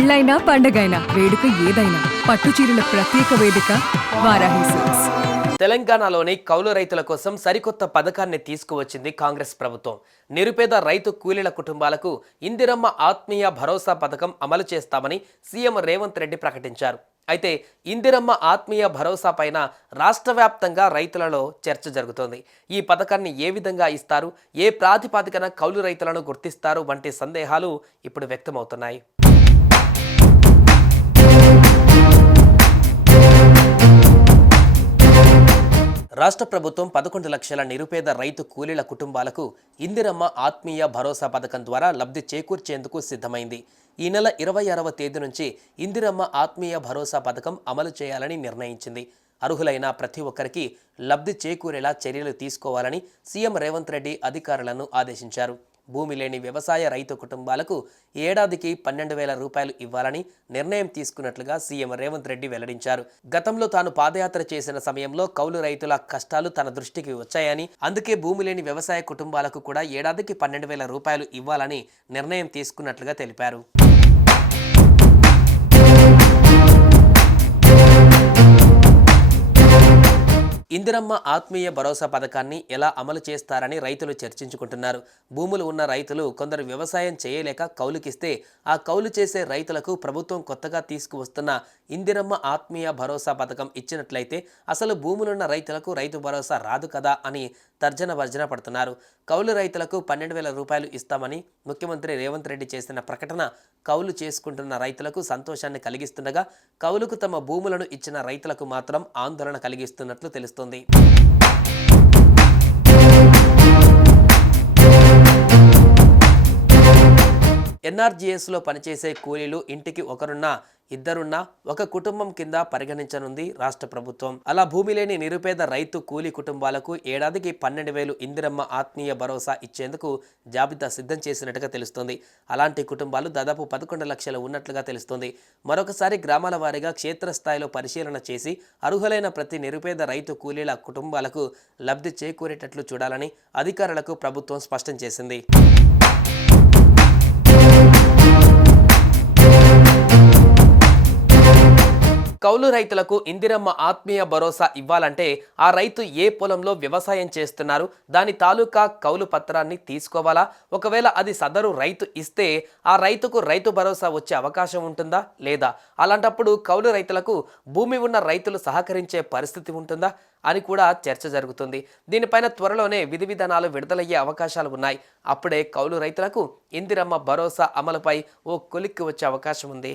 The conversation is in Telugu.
పెళ్ళైనా పండగైనా వేడుక ఏదైనా పట్టు చీరల ప్రత్యేక వేదిక వారాహి సిల్క్స్. తెలంగాణలోని కౌలు రైతుల కోసం సరికొత్త పథకాన్ని తీసుకువచ్చింది కాంగ్రెస్ ప్రభుత్వం. నిరుపేద రైతు కూలీల కుటుంబాలకు ఇందిరమ్మ ఆత్మీయ భరోసా పథకం అమలు చేస్తామని సీఎం రేవంత్ రెడ్డి ప్రకటించారు. అయితే ఇందిరమ్మ ఆత్మీయ భరోసా పైన రాష్ట్ర వ్యాప్తంగా రైతులలో చర్చ జరుగుతోంది. ఈ పథకాన్ని ఏ విధంగా ఇస్తారు ఏ ప్రాతిపాదికన కౌలు రైతులను గుర్తిస్తారు వంటి సందేహాలు ఇప్పుడు వ్యక్తమవుతున్నాయి. రాష్ట్ర ప్రభుత్వం పదకొండు లక్షల నిరుపేద రైతు కూలీల కుటుంబాలకు ఇందిరమ్మ ఆత్మీయ భరోసా పథకం ద్వారా లబ్ధి చేకూర్చేందుకు సిద్ధమైంది. ఈ నెల ఇరవై ఆరవ తేదీ నుంచి ఇందిరమ్మ ఆత్మీయ భరోసా పథకం అమలు చేయాలని నిర్ణయించింది. అర్హులైన ప్రతి ఒక్కరికి లబ్ధి చేకూరేలా చర్యలు తీసుకోవాలని సీఎం రేవంత్ రెడ్డి అధికారులను ఆదేశించారు. భూమి లేని వ్యవసాయ రైతు కుటుంబాలకు ఏడాదికి పన్నెండు వేల రూపాయలు ఇవ్వాలని నిర్ణయం తీసుకున్నట్లుగా సీఎం రేవంత్ రెడ్డి వెల్లడించారు. గతంలో తాను పాదయాత్ర చేసిన సమయంలో కౌలు రైతుల కష్టాలు తన దృష్టికి వచ్చాయని అందుకే భూమి లేని వ్యవసాయ కుటుంబాలకు కూడా ఏడాదికి పన్నెండు వేల రూపాయలు ఇవ్వాలని నిర్ణయం తీసుకున్నట్లుగా తెలిపారు. ఇందిరమ్మ ఆత్మీయ భరోసా పథకాన్ని ఎలా అమలు చేస్తారని రైతులు చర్చించుకుంటున్నారు. భూములు ఉన్న రైతులు కొందరు వ్యవసాయం చేయలేక కౌలుకిస్తే ఆ కౌలు చేసే రైతులకు ప్రభుత్వం కొత్తగా తీసుకువస్తున్న ఇందిరమ్మ ఆత్మీయ భరోసా పథకం ఇచ్చినట్లయితే అసలు భూములున్న రైతులకు రైతు భరోసా రాదు కదా అని తర్జన భర్జన పడుతున్నారు. కౌలు రైతులకు పన్నెండు వేల రూపాయలు ఇస్తామని ముఖ్యమంత్రి రేవంత్ రెడ్డి చేసిన ప్రకటన కౌలు చేసుకుంటున్న రైతులకు సంతోషాన్ని కలిగిస్తుండగా కౌలుకు తమ భూములను ఇచ్చిన రైతులకు మాత్రం ఆందోళన కలిగిస్తున్నట్లు తెలుస్తుంది. చేస్తుంది ఎన్ఆర్జీఎస్లో పనిచేసే కూలీలు ఇంటికి ఒకరున్నా ఇద్దరున్నా ఒక కుటుంబం కింద పరిగణించనుంది రాష్ట్ర ప్రభుత్వం. అలా భూమి లేని నిరుపేద రైతు కూలీ కుటుంబాలకు ఏడాదికి పన్నెండు వేలు ఇందిరమ్మ ఆత్మీయ భరోసా ఇచ్చేందుకు జాబితా సిద్ధం చేసినట్టుగా తెలుస్తోంది. అలాంటి కుటుంబాలు దాదాపు పదకొండు లక్షలు ఉన్నట్లుగా తెలుస్తోంది. మరొకసారి గ్రామాల వారీగా క్షేత్రస్థాయిలో పరిశీలన చేసి అర్హులైన ప్రతి నిరుపేద రైతు కూలీల కుటుంబాలకు లబ్ధి చేకూరేటట్లు చూడాలని అధికారులకు ప్రభుత్వం స్పష్టం చేసింది. కౌలు రైతులకు ఇందిరమ్మ ఆత్మీయ భరోసా ఇవ్వాలంటే ఆ రైతు ఏ పొలంలో వ్యవసాయం చేస్తున్నారు దాని తాలూకా కౌలు పత్రాన్ని తీసుకోవాలా? ఒకవేళ అది సదరు రైతు ఇస్తే ఆ రైతుకు రైతు భరోసా వచ్చే అవకాశం ఉంటుందా లేదా? అలాంటప్పుడు కౌలు రైతులకు భూమి ఉన్న రైతులు సహకరించే పరిస్థితి ఉంటుందా అని కూడా చర్చ జరుగుతుంది. దీనిపైన త్వరలోనే విధి విధానాలు విడుదలయ్యే అవకాశాలు ఉన్నాయి. అప్పుడే కౌలు రైతులకు ఇందిరమ్మ భరోసా అమలుపై ఓ కొలిక్కి వచ్చే అవకాశం ఉంది.